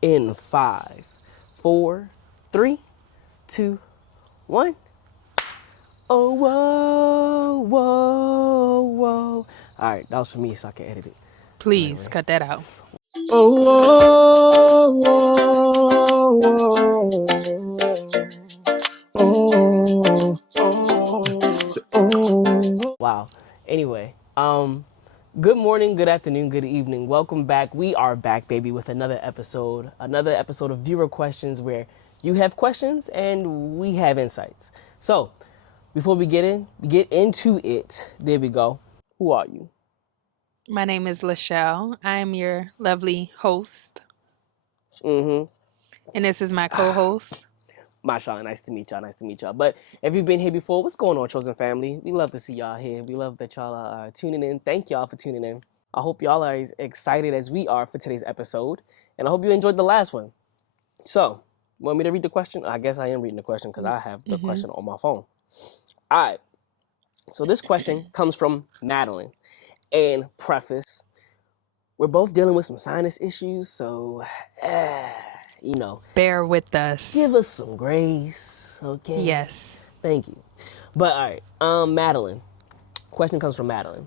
in 5, 4, 3, 2, 1. Oh, whoa, whoa, whoa. All right, that was for me so I can edit it. Please Anyway. cut that out. Oh, whoa, whoa, whoa. Oh. Wow. Anyway, good morning, good afternoon, good evening. Welcome back. We are back, baby, with another episode of viewer questions where you have questions and we have insights. So, before we get into it, there we go. Who are you? My name is Lachelle. I am your lovely host, Mm-hmm. and this is my co-host. Mashallah, nice to meet y'all. Nice to meet y'all. But if you've been here before, what's going on, chosen family? We love to see y'all here. We love that y'all are tuning in. Thank y'all for tuning in. I hope y'all are as excited as we are for today's episode, and I hope you enjoyed the last one. So, want me to read the question? I guess I am reading the question because I have the question on my phone. All right. So this question comes from Madalene. And preface, we're both dealing with some sinus issues, so, Bear with us. give us some grace, okay? Yes. Thank you. But all right, Madalene. Question comes from Madalene.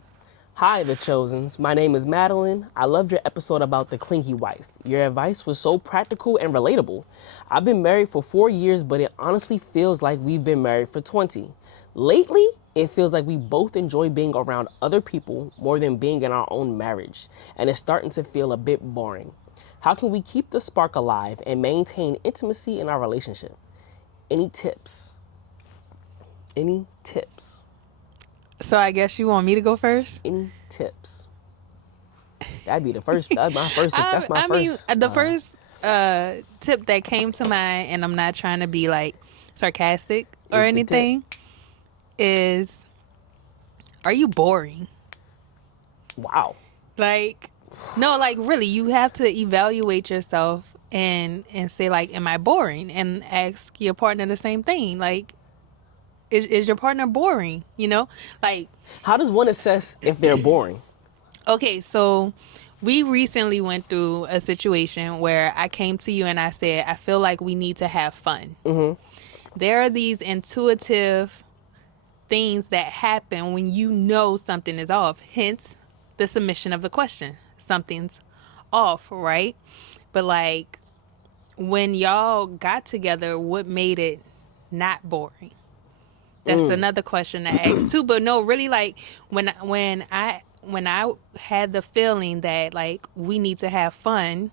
Hi, the Chosens. My name is Madalene. I loved your episode about the clingy wife. Your advice was so practical and relatable. I've been married for 4 years, but it honestly feels like we've been married for 20. Lately, it feels like we both enjoy being around other people more than being in our own marriage, and it's starting to feel a bit boring. How can we keep the spark alive and maintain intimacy in our relationship? Any tips? Any tips? So I guess you want me to go first? Any tips? That'd be the first. That's my first. That's my first. The first tip that came to mind, and I'm not trying to be like sarcastic or Is the anything, is are you boring? Wow. Like, no, like really, you have to evaluate yourself and say like, am I boring? And ask your partner the same thing. Like, is your partner boring? You know, like, How does one assess if they're boring? okay, so we recently went through a situation where I came to you and I said, I feel like we need to have fun. Mm-hmm. There are these intuitive things that happen when you know something is off, hence the submission of the question. Something's off, right? But like when y'all got together, what made it not boring? That's another question to ask too. But no, really, like when I had the feeling that like we need to have fun,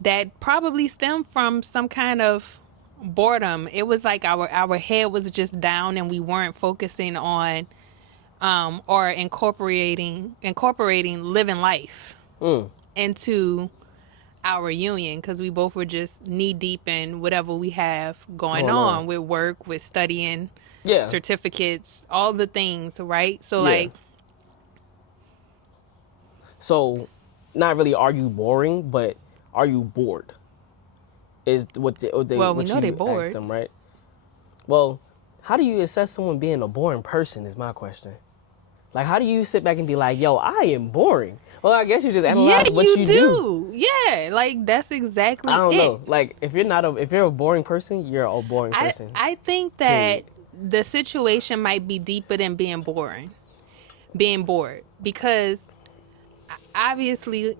that probably stemmed from some kind of boredom. It was like our head was just down and we weren't focusing on or incorporating living life into our union, because we both were just knee deep in whatever we have going on with work, with studying, certificates, all the things, right? So like, so not really are you boring, but are you bored? Is what they well, we what know you they asked bored. them, right? Well, how do you assess someone being a boring person is my question. Like, how do you sit back and be like, yo, I am boring? Well, I guess you just analyze what you do. Yeah, like that's exactly I don't it. know. Like, if you're a boring person, you're a boring person. I think that the situation might be deeper than being bored, because obviously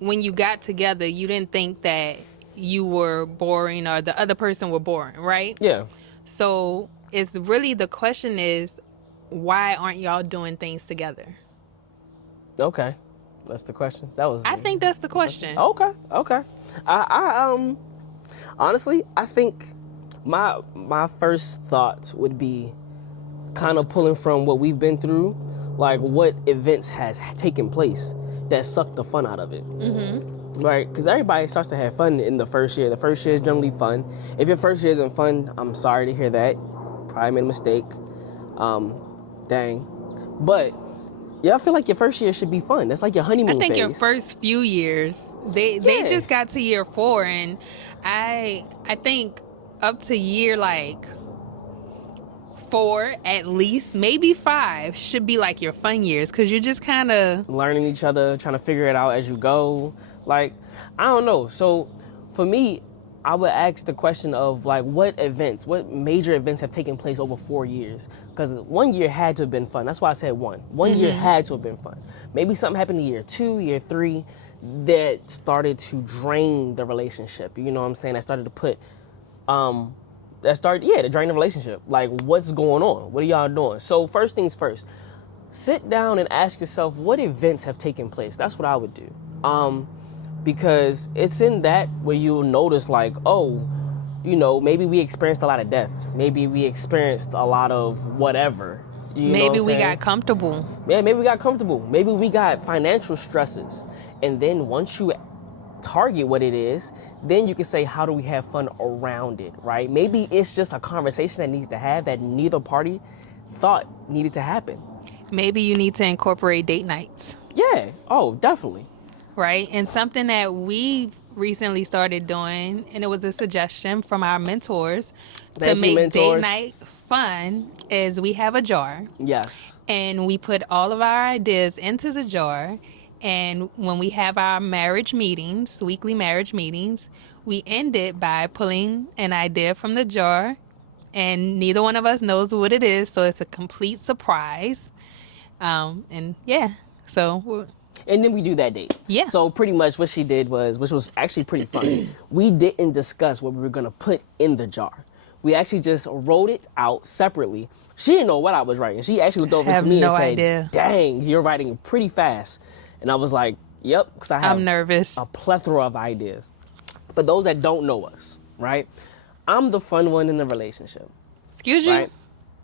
when you got together, you didn't think that you were boring or the other person were boring, right? Yeah. So it's really, the question is, why aren't y'all doing things together? Okay. That's the question. I think that's the question. Okay. I honestly, I think my first thought would be kind of pulling from what we've been through, like what events has taken place that sucked the fun out of it. Mm-hmm. Right? Because everybody starts to have fun in the first year. The first year is generally fun. If your first year isn't fun, I'm sorry to hear that. Probably made a mistake. Dang. But yeah, I feel like your first year should be fun. That's like your honeymoon phase. I think your first few years, they just got to year 4, and I think up to year like 4 at least, maybe 5, should be like your fun years, because you're just kind of learning each other, trying to figure it out as you go. Like, I don't know. So For me, I would ask the question of like what major events have taken place over 4 years? Because 1 year had to have been fun. That's why I said one. 1 year had to have been fun. Maybe something happened in year 2, year 3 that started to drain the relationship. You know what I'm saying? That started to put, to drain the relationship. Like, what's going on? What are y'all doing? So first things first, sit down and ask yourself what events have taken place. That's what I would do. Because it's in that where you'll notice like, oh, you know, maybe we experienced a lot of death. Maybe we experienced a lot of whatever. You know what Maybe I'm we saying? got comfortable. Yeah, maybe we got comfortable. Maybe we got financial stresses. And then once you target what it is, then you can say, how do we have fun around it, right? Maybe it's just a conversation that needs to have that neither party thought needed to happen. Maybe you need to incorporate date nights. Yeah. Oh, definitely. Right? And something that we recently started doing, and it was a suggestion from our mentors to Thank you, make mentors. date night fun, is we have a jar Yes. and we put all of our ideas into the jar. And when we have our marriage meetings, weekly marriage meetings, we end it by pulling an idea from the jar, and neither one of us knows what it is, so it's a complete surprise. And yeah, so And then we do that date. Yeah. So pretty much what she did was, which was actually pretty funny, we didn't discuss what we were going to put in the jar. We actually just wrote it out separately. She didn't know what I was writing. She actually looked over Have to me no and said, idea. dang, you're writing pretty fast. And I was like, yep, because I have I'm nervous. a plethora of ideas. For those that don't know us, right? I'm the fun one in the relationship, Excuse you? right?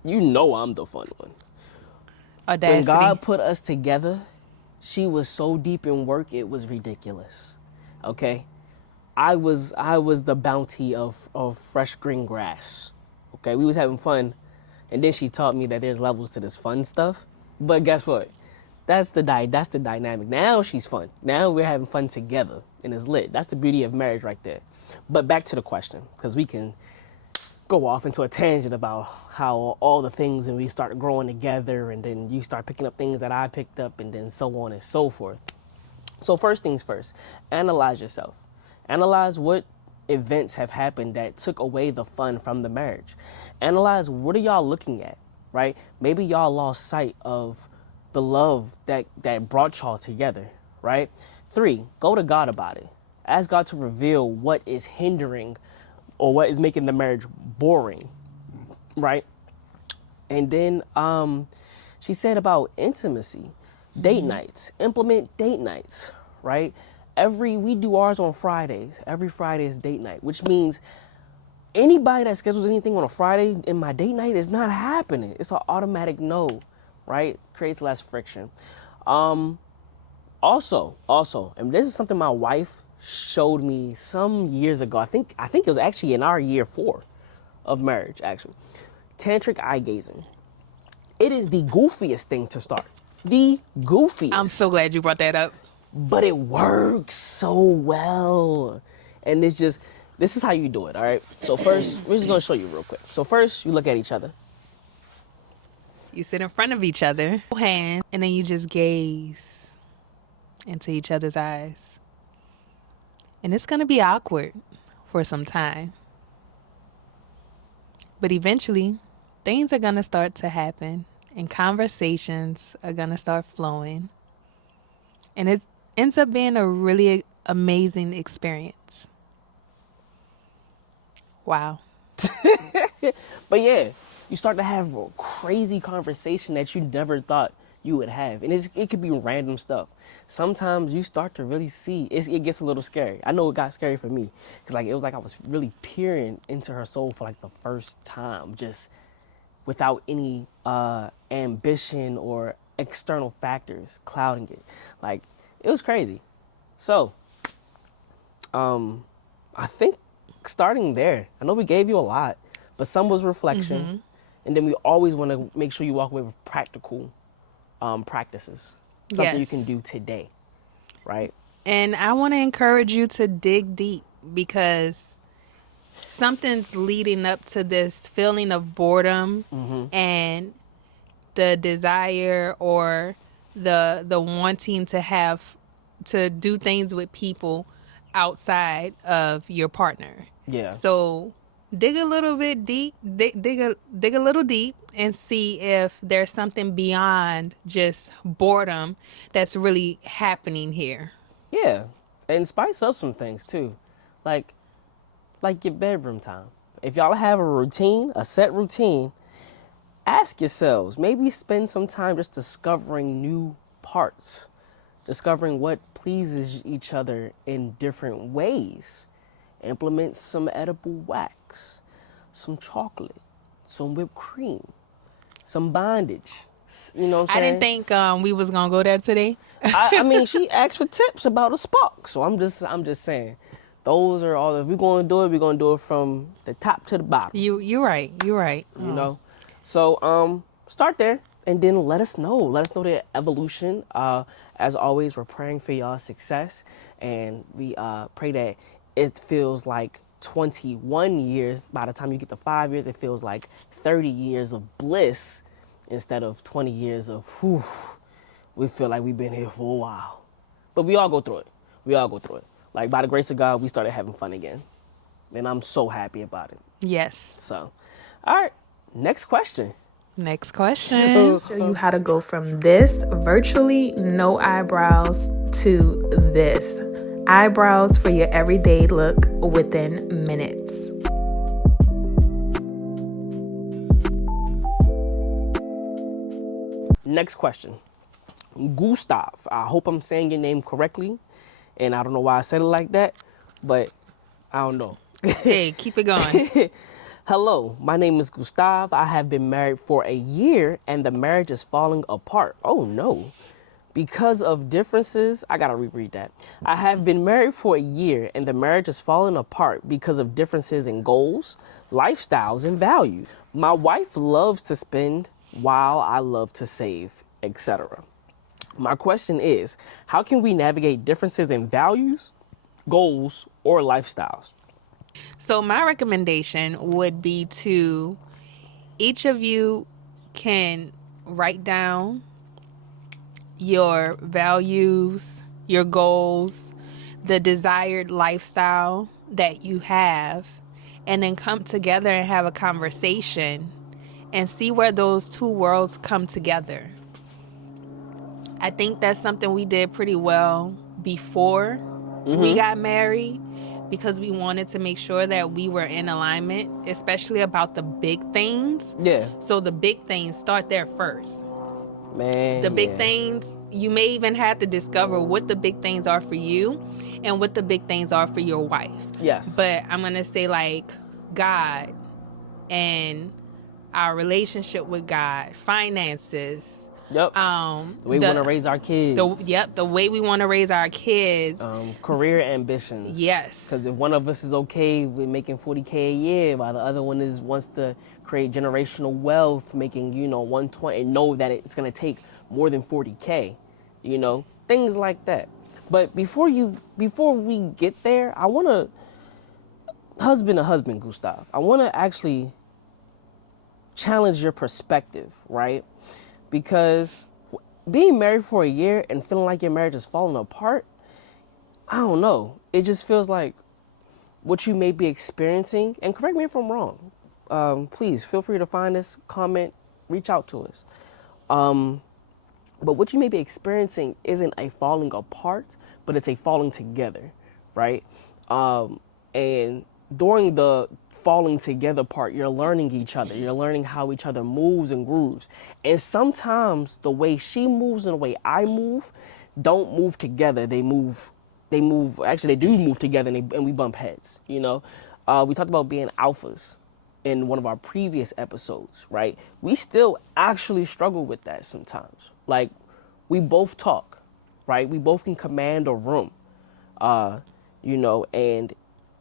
You know I'm the fun one. When Audacity. God put us together, she was so deep in work, it was ridiculous. Okay? I was the bounty of fresh green grass. Okay? We was having fun, and then she taught me that there's levels to this fun stuff. But guess what? That's the dynamic. Now she's fun. Now we're having fun together, and it's lit. That's the beauty of marriage right there. But back to the question, because we can go off into a tangent about how all the things and we start growing together, and then you start picking up things that I picked up, and then so on and so forth. So first things first, analyze yourself. Analyze what events have happened that took away the fun from the marriage. Analyze what are y'all looking at, right? Maybe y'all lost sight of the love that brought y'all together, right? 3, go to God about it. Ask God to reveal what is hindering or what is making the marriage boring, right? And then she said about intimacy, date nights, implement date nights, right? We do ours on Fridays. Every Friday is date night, which means anybody that schedules anything on a Friday in my date night is not happening. It's an automatic no, right? Creates less friction. Also, and this is something my wife showed me some years ago. I think it was actually in our year 4 of marriage, actually. Tantric eye gazing. It is the goofiest thing to start. The goofiest. I'm so glad you brought that up. But it works so well. And this is how you do it, all right? So first, we're just going to show you real quick. So first, you look at each other. You sit in front of each other, hand, and then you just gaze into each other's eyes. And it's going to be awkward for some time. But eventually, things are going to start to happen, and conversations are going to start flowing. And it ends up being a really amazing experience. Wow. But yeah, you start to have a crazy conversation that you never thought you would have. And it could be random stuff. Sometimes you start to really see, it gets a little scary. I know it got scary for me. Because it was like I was really peering into her soul for like the first time. Just without any ambition or external factors clouding it. Like, it was crazy. So, I think starting there, I know we gave you a lot, but some was reflection. Mm-hmm. And then we always want to make sure you walk away with practical practices. Something you can do today, right? And I want to encourage you to dig deep, because something's leading up to this feeling of boredom and the desire or the wanting to do things with people outside of your partner. Yeah. So dig a little bit deep, dig a little deep, and see if there's something beyond just boredom that's really happening here. Yeah. And spice up some things too. Like your bedroom time. If y'all have a routine, a set routine, ask yourselves, maybe spend some time just discovering new parts, discovering what pleases each other in different ways. Implement some edible wax, some chocolate, some whipped cream, some bondage. You know what I'm I saying? didn't think we was gonna go there today. I mean, she asked for tips about a spark, so I'm just saying, those are all. If we're gonna do it, we're gonna do it from the top to the bottom. You're right. You're right. You know, so start there and then let us know. Let us know the evolution. As always, we're praying for y'all's success, and we pray that it feels like 21 years. By the time you get to 5 years, it feels like 30 years of bliss instead of 20 years of whew. We feel like we've been here for a while, but we all go through it. We all go through it. Like, by the grace of God, we started having fun again, and I'm so happy about it. Yes. So, all right, next question. Next question. Show you how to go from this virtually no eyebrows to this. Eyebrows for your everyday look within minutes. Next question. Gustav. I hope I'm saying your name correctly, and I don't know why I said it like that, but I don't know. Hey, keep it going. Hello, my name is Gustav. I have been married for a year, and the marriage is falling apart. Oh no. Because of differences, I gotta reread that. I have been married for a year, and the marriage is falling apart because of differences in goals, lifestyles, and values. My wife loves to spend while I love to save, etc. My question is, how can we navigate differences in values, goals, or lifestyles? So my recommendation would be to each of you can write down your values, your goals, the desired lifestyle that you have, and then come together and have a conversation and see where those two worlds come together. I think that's something we did pretty well before we got married, because we wanted to make sure that we were in alignment, especially about the big things. Yeah. So the big things, start there first. Man, The big things, you may even have to discover what the big things are for you and what the big things are for your wife. Yes. But I'm going to say, like, God and our relationship with God, finances. Yep. The way we want to raise our kids. The way we want to raise our kids. Career ambitions. Yes. Because if one of us is okay with making $40K a year, while the other one wants to create generational wealth, making 120, and know that it's gonna take more than 40K, things like that. But before we get there, I wanna husband, Gustav. I wanna actually challenge your perspective, right? Because being married for a year and feeling like your marriage is falling apart, I don't know. It just feels like what you may be experiencing, and correct me if I'm wrong. Please feel free to find us, comment, reach out to us. But what you may be experiencing isn't a falling apart, but it's a falling together, right? And during the falling together part, you're learning each other. You're learning how each other moves and grooves. And sometimes the way she moves and the way I move don't move together. They move, actually they do move together, and we bump heads, We talked about being alphas in one of our previous episodes, right? We still actually struggle with that sometimes. Like, we both talk, right? We both can command a room, and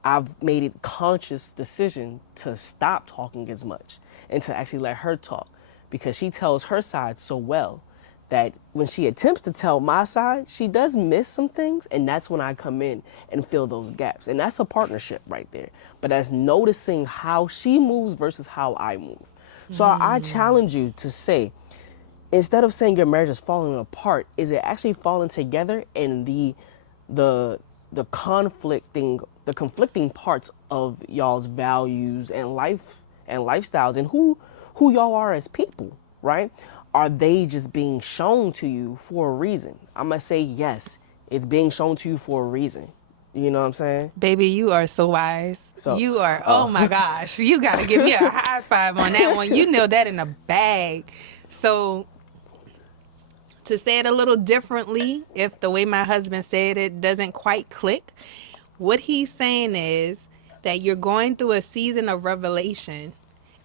I've made a conscious decision to stop talking as much and to actually let her talk, because she tells her side so well that when she attempts to tell my side, she does miss some things, and that's when I come in and fill those gaps. And that's a partnership right there. But that's noticing how she moves versus how I move. So I challenge you to say, instead of saying your marriage is falling apart, is it actually falling together, and the the conflicting parts of y'all's values and lifestyles and who y'all are as people, right? Are they just being shown to you for a reason? I'm gonna say yes, it's being shown to you for a reason. You know what I'm saying? Baby, you are so wise. So, you are, oh my gosh. You got to give me a high five on that one. You nailed that in a bag. So, to say it a little differently, if the way my husband said it doesn't quite click, what he's saying is that you're going through a season of revelation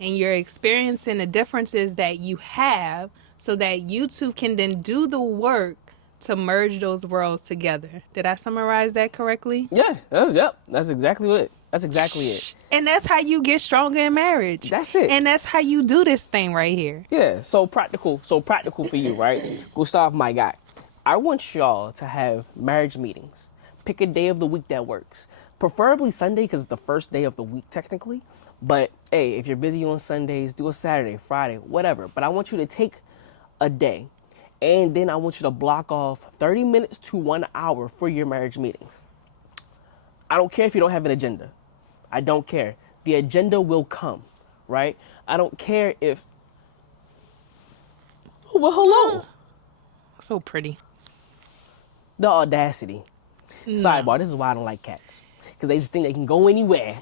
and you're experiencing the differences that you have so that you two can then do the work to merge those worlds together. Did I summarize that correctly? Yeah, that's exactly it. That's exactly it. And that's how you get stronger in marriage. That's it. And that's how you do this thing right here. Yeah, so practical for you, right? Gustav, my guy. I want y'all to have marriage meetings. Pick a day of the week that works. Preferably Sunday because it's the first day of the week technically. But hey, if you're busy on Sundays, do a Saturday, Friday, whatever. But I want you to take a day. And then I want you to block off 30 minutes to 1 hour for your marriage meetings. I don't care if you don't have an agenda. I don't care. The agenda will come, right? I don't care if... Well, hello. So pretty. The audacity. No. Sidebar, this is why I don't like cats. Because they just think they can go anywhere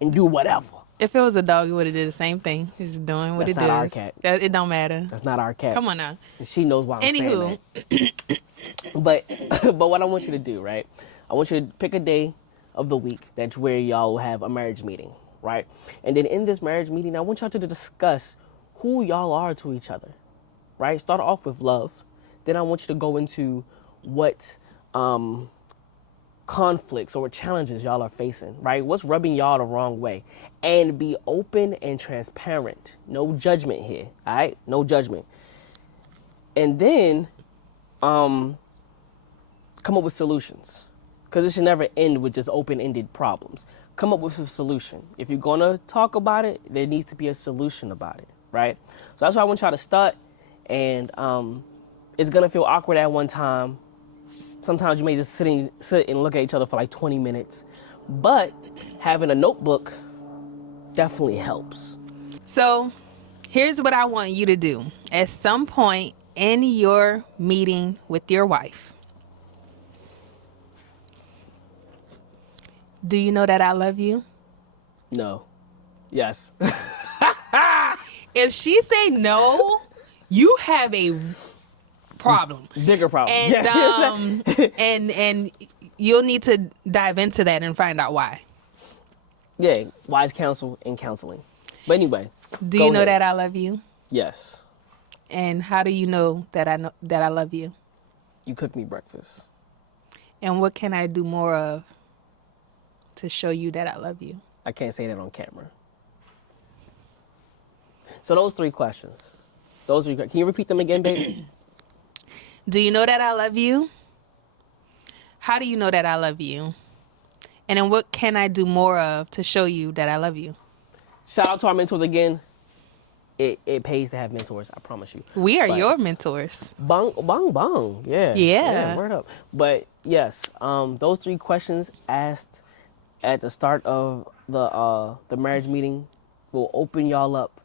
and do whatever. If it was a dog, it would have did the same thing. It's just doing what it does. That's not our cat. It don't matter. That's not our cat. Come on now. She knows why I'm saying that. But what I want you to do, right? I want you to pick a day of the week that's where y'all will have a marriage meeting, right? And then in this marriage meeting, I want y'all to discuss who y'all are to each other, right? Start off with love. Then I want you to go into what conflicts or challenges y'all are facing, right? What's rubbing y'all the wrong way? And be open and transparent. No judgment here, all right? No judgment. And then come up with solutions, because it should never end with just open-ended problems. Come up with a solution. If you're going to talk about it, there needs to be a solution about it, right? So that's why I want y'all to start, and it's going to feel awkward at one time. Sometimes you may just sit and look at each other for like 20 minutes. But having a notebook definitely helps. So here's what I want you to do. At some point in your meeting with your wife, do you know that I love you? No. Yes. If she say no, you have a problem. Bigger problem. And and you'll need to dive into that and find out why. Yeah, wise counsel and counseling. But anyway, do you know that I love you? Yes. And how do you know that I love you? You cook me breakfast. And what can I do more of to show you that I love you? I can't say that on camera. So those three questions. Can you repeat them again, baby? Do you know that I love you? How do you know that I love you? And then what can I do more of to show you that I love you? Shout out to our mentors again. It pays to have mentors, I promise you. We are your mentors. Bong, bong, bong. Yeah, word up. But yes, those three questions asked at the start of the marriage meeting will open y'all up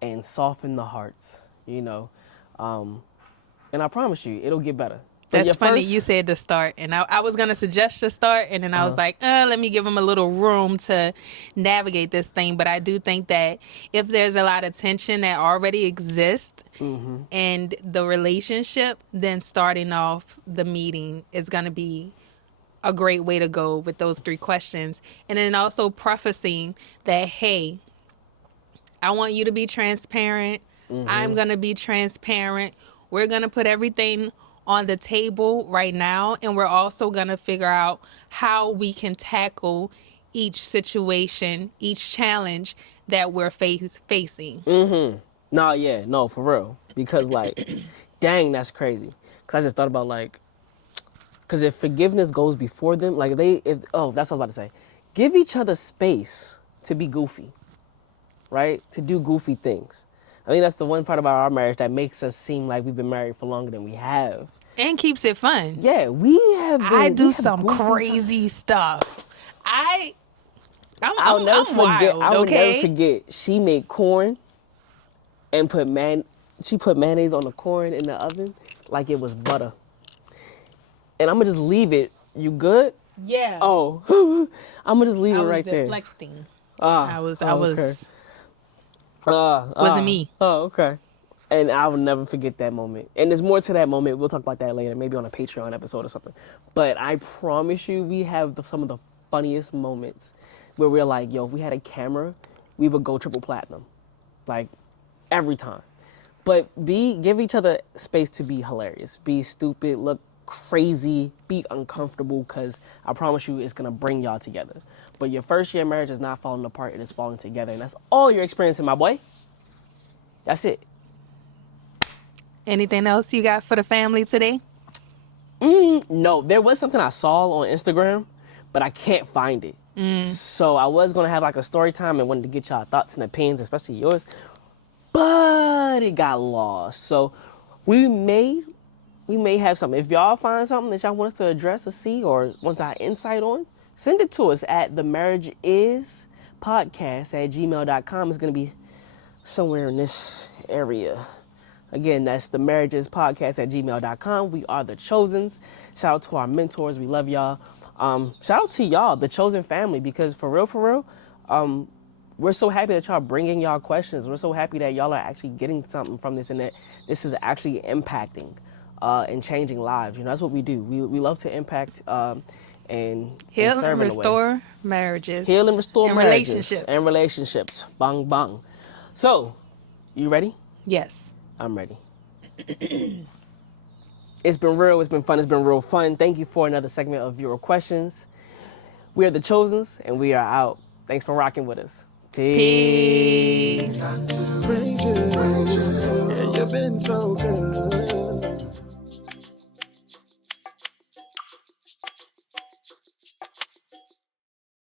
and soften the hearts, you know. And I promise you, it'll get better. That's funny. You said the start, and I was going to suggest the start, and then I was like, let me give them a little room to navigate this thing. But I do think that if there's a lot of tension that already exists in the relationship, then starting off the meeting is going to be a great way to go with those three questions. And then also prefacing that, hey, I want you to be transparent. I'm going to be transparent. We're going to put everything on the table right now, and we're also going to figure out how we can tackle each situation, each challenge that we're facing. No, for real. Because, like, dang, that's crazy. Because I just thought about, like, because if forgiveness goes before them, like, that's what I was about to say. Give each other space to be goofy, right? To do goofy things. I think that's the one part about our marriage that makes us seem like we've been married for longer than we have. And keeps it fun. Yeah, we have been... I do we have some goofy crazy stuff. I'm I'll never forget. wild, I will okay? never forget. She made corn and she put mayonnaise on the corn in the oven like it was butter. And I'm gonna just leave it. You good? Yeah. Oh, I'm gonna just leave it right there. Deflecting. Ah, I was. okay. Wasn't me. Oh, okay. And I will never forget that moment. And there's more to that moment. We'll talk about that later, maybe on a Patreon episode or something. But I promise you, we have some of the funniest moments where we're like, yo, if we had a camera, we would go triple platinum. Like, every time. But give each other space to be hilarious. Be stupid, look crazy, be uncomfortable, because I promise you it's going to bring y'all together. But your first year of marriage is not falling apart, it is falling together. And that's all you're experiencing, my boy. That's it. Anything else you got for the family today? No, there was something I saw on Instagram, but I can't find it. So I was going to have like a story time and wanted to get y'all thoughts and opinions, especially yours. But it got lost. So we may have something. If y'all find something that y'all want us to address or see or want our insight on, send it to us at themarriageispodcast@gmail.com. It's going to be somewhere in this area. Again, that's themarriagespodcast@gmail.com. We are the Chosens. Shout out to our mentors. We love y'all. Shout out to y'all, the Chosen family, because for real, we're so happy that y'all bringing y'all questions. We're so happy that y'all are actually getting something from this and that this is actually impacting and changing lives. You know, that's what we do. We love to impact and Heal serve and in a way. Restore marriages. Heal and restore and marriages and relationships. Bang, bang. So, you ready? Yes. I'm ready. It's been real. It's been fun. It's been real fun. Thank you for another segment of Viewer Questions. We are the Chosens, and we are out. Thanks for rocking with us. Peace. Praise you. Yeah, you've been so good.